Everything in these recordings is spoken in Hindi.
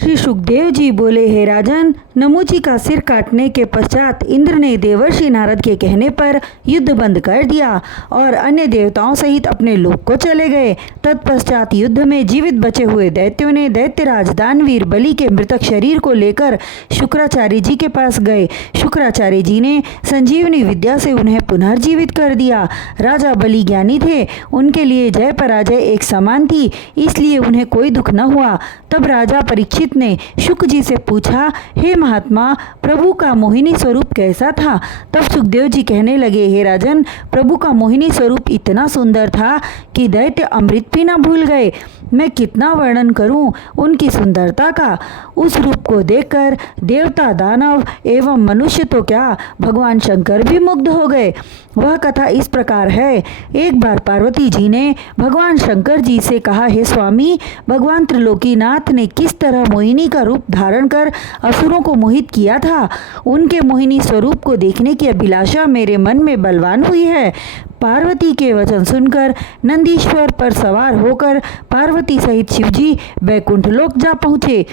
श्री सुखदेव जी बोले, हे राजन, नमूची का सिर काटने के पश्चात इंद्र ने देवर्षि नारद के कहने पर युद्ध बंद कर दिया और अन्य देवताओं सहित अपने लोक को चले गए। तत्पश्चात युद्ध में जीवित बचे हुए दैत्यों ने दैत्यराज दानवीर बलि के मृतक शरीर को लेकर शुक्राचार्य जी के पास गए। शुक्राचार्य जी ने संजीवनी विद्या से उन्हें पुनर्जीवित कर दिया। राजा बलि ज्ञानी थे, उनके लिए जय पराजय एक समान थी, इसलिए उन्हें कोई दुख न हुआ। तब राजा परीक्षित ने शुक जी से पूछा, हे महात्मा, प्रभु का मोहिनी स्वरूप कैसा था? तब सुखदेव जी कहने लगे, हे राजन, प्रभु का मोहिनी स्वरूप इतना सुंदर था कि दैत्य अमृत पीना भूल गए। मैं कितना वर्णन करूं उनकी सुंदरता का। उस रूप को देखकर देवता, दानव एवं मनुष्य तो क्या, भगवान शंकर भी मुग्ध हो गए। वह कथा इस प्रकार है। एक बार पार्वती जी ने भगवान शंकर जी से कहा, हे स्वामी, भगवान त्रिलोकीनाथ ने किस तरह मोहिनी का रूप धारण कर असुरों को मोहित किया था। उनके मोहिनी स्वरूप को देखने की अभिलाषा मेरे मन में बलवान हुई है। पार्वती के वचन सुनकर नंदीश्वर पर सवार होकर पार्वती सहित शिवजी बैकुंठ लोक जा पहुँचे।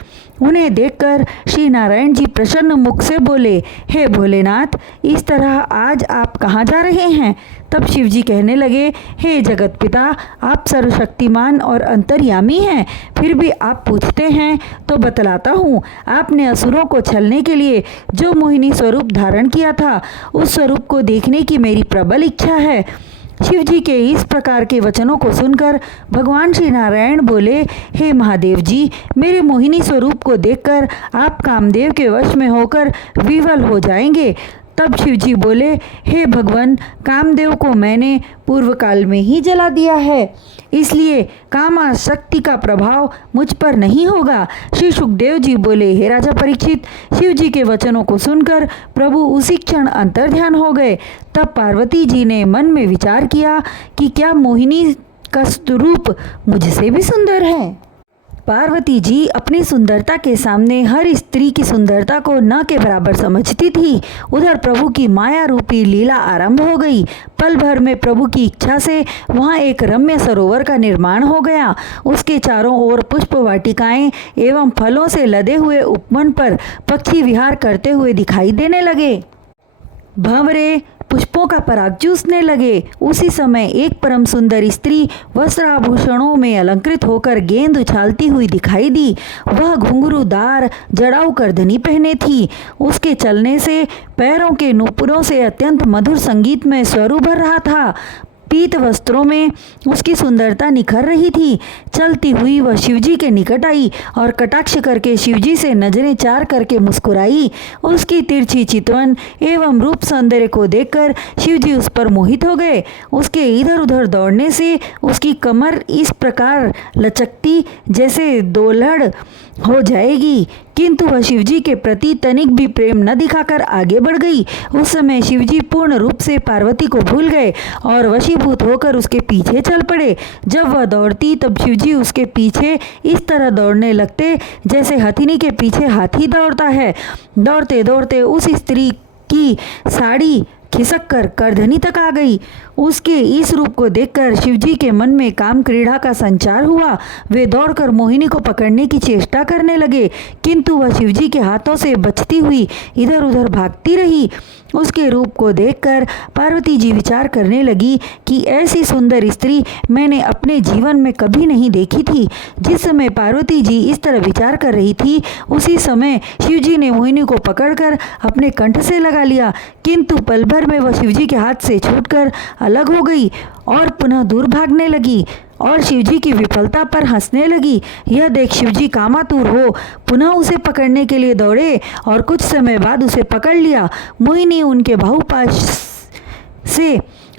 उन्हें देखकर श्री नारायण जी प्रसन्न मुख से बोले, हे भोलेनाथ, इस तरह आज आप कहाँ जा रहे हैं? तब शिवजी कहने लगे, हे जगत पिता, आप सर्वशक्तिमान और अंतर्यामी हैं, फिर भी आप पूछते हैं तो बतलाता हूँ। आपने असुरों को छलने के लिए जो मोहिनी स्वरूप धारण किया था, उस स्वरूप को देखने की मेरी प्रबल इच्छा है। शिव जी के इस प्रकार के वचनों को सुनकर भगवान श्री नारायण बोले, हे महादेव जी, मेरे मोहिनी स्वरूप को देखकर आप कामदेव के वश में होकर विवल हो जाएंगे। तब शिव जी बोले, हे भगवान, कामदेव को मैंने पूर्व काल में ही जला दिया है, इसलिए कामाशक्ति का प्रभाव मुझ पर नहीं होगा। श्री सुखदेव जी बोले, हे राजा परीक्षित, शिव जी के वचनों को सुनकर प्रभु उसी क्षण अंतर्ध्यान हो गए। तब पार्वती जी ने मन में विचार किया कि क्या मोहिनी का रूप मुझसे भी सुंदर है? पार्वती जी अपनी सुंदरता के सामने हर स्त्री की सुंदरता को न के बराबर समझती थी। उधर प्रभु की माया रूपी लीला आरंभ हो गई। पल भर में प्रभु की इच्छा से वहाँ एक रम्य सरोवर का निर्माण हो गया। उसके चारों ओर पुष्प वाटिकाएं एवं फलों से लदे हुए उपवन पर पक्षी विहार करते हुए दिखाई देने लगे। भंवरे पुष्पों का पराग चूसने लगे। उसी समय एक परम सुंदर स्त्री वस्त्राभूषणों में अलंकृत होकर गेंद उछालती हुई दिखाई दी। वह घुंघरूदार जड़ाऊ करधनी पहने थी। उसके चलने से पैरों के नूपुरों से अत्यंत मधुर संगीत में स्वर उभर रहा था। पीत वस्त्रों में उसकी सुंदरता निखर रही थी। चलती हुई वह शिवजी के निकट आई और कटाक्ष करके शिवजी से नजरें चार करके मुस्कुराई। उसकी तिरछी चितवन एवं रूप सौंदर्य को देखकर शिवजी उस पर मोहित हो गए। उसके इधर उधर दौड़ने से उसकी कमर इस प्रकार लचकती जैसे दोलड़ हो जाएगी, किंतु वह शिवजी के प्रति तनिक भी प्रेम न दिखाकर आगे बढ़ गई। उस समय शिवजी पूर्ण रूप से पार्वती को भूल गए और वशीभूत होकर उसके पीछे चल पड़े। जब वह दौड़ती तब शिवजी उसके पीछे इस तरह दौड़ने लगते जैसे हथिनी के पीछे हाथी दौड़ता है। दौड़ते दौड़ते उस स्त्री की साड़ी खिसक कर करधनी तक आ गई। उसके इस रूप को देखकर शिवजी के मन में काम क्रीड़ा का संचार हुआ। वे दौड़कर मोहिनी को पकड़ने की चेष्टा करने लगे, किंतु वह शिवजी के हाथों से बचती हुई इधर उधर भागती रही। उसके रूप को देखकर पार्वती जी विचार करने लगी कि ऐसी सुंदर स्त्री मैंने अपने जीवन में कभी नहीं देखी थी। जिस समय पार्वती जी इस तरह विचार कर रही थी, उसी समय शिवजी ने मोहिनी को पकड़कर अपने कंठ से लगा लिया, किंतु पल भर में वह शिवजी के हाथ से छूटकर अलग हो गई और पुनः दूर भागने लगी और शिवजी की विफलता पर हंसने लगी। यह देख शिवजी कामातुर हो पुनः उसे पकड़ने के लिए दौड़े और कुछ समय बाद उसे पकड़ लिया। मोहिनी उनके बाहुपाश से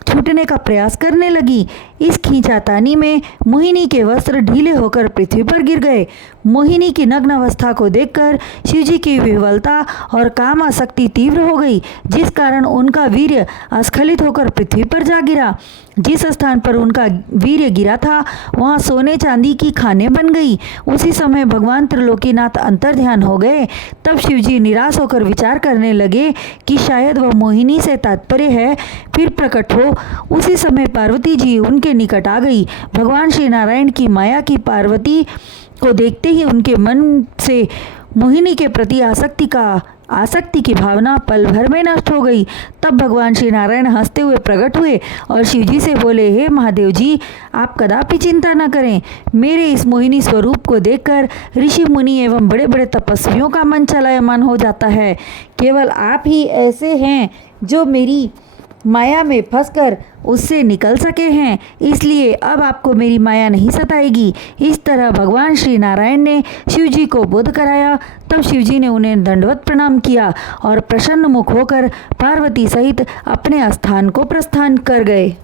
छूटने का प्रयास करने लगी। इस खींचातानी में मोहिनी के वस्त्र ढीले होकर पृथ्वी पर गिर गए। मोहिनी की नग्न अवस्था को देखकर शिवजी की विह्वलता और कामासक्ति तीव्र हो गई, जिस कारण उनका वीर्य अस्खलित होकर पृथ्वी पर जा गिरा। जिस स्थान पर उनका वीर्य गिरा था वहाँ सोने चांदी की खानें बन गई। उसी समय भगवान त्रिलोकीनाथ अंतर्ध्यान हो गए। तब शिवजी निराश होकर विचार करने लगे कि शायद वह मोहिनी से तात्पर्य है, फिर प्रकट हो। उसी समय पार्वती जी उनके निकट आ गई। भगवान श्री नारायण की माया की पार्वती को देखते ही उनके मन से मोहिनी के प्रति आसक्ति की भावना पल भर में नष्ट हो गई। तब भगवान श्री नारायण हंसते हुए प्रकट हुए और शिवजी से बोले, हे महादेव जी, आप कदापि चिंता न करें। मेरे इस मोहिनी स्वरूप को देखकर ऋषि मुनि एवं बड़े बड़े तपस्वियों का मन चलायमान हो जाता है। केवल आप ही ऐसे हैं जो मेरी माया में फंसकर उससे निकल सके हैं, इसलिए अब आपको मेरी माया नहीं सताएगी। इस तरह भगवान श्री नारायण ने शिवजी को बोध कराया। तब शिवजी ने उन्हें दंडवत प्रणाम किया और प्रसन्न मुख होकर पार्वती सहित अपने स्थान को प्रस्थान कर गए।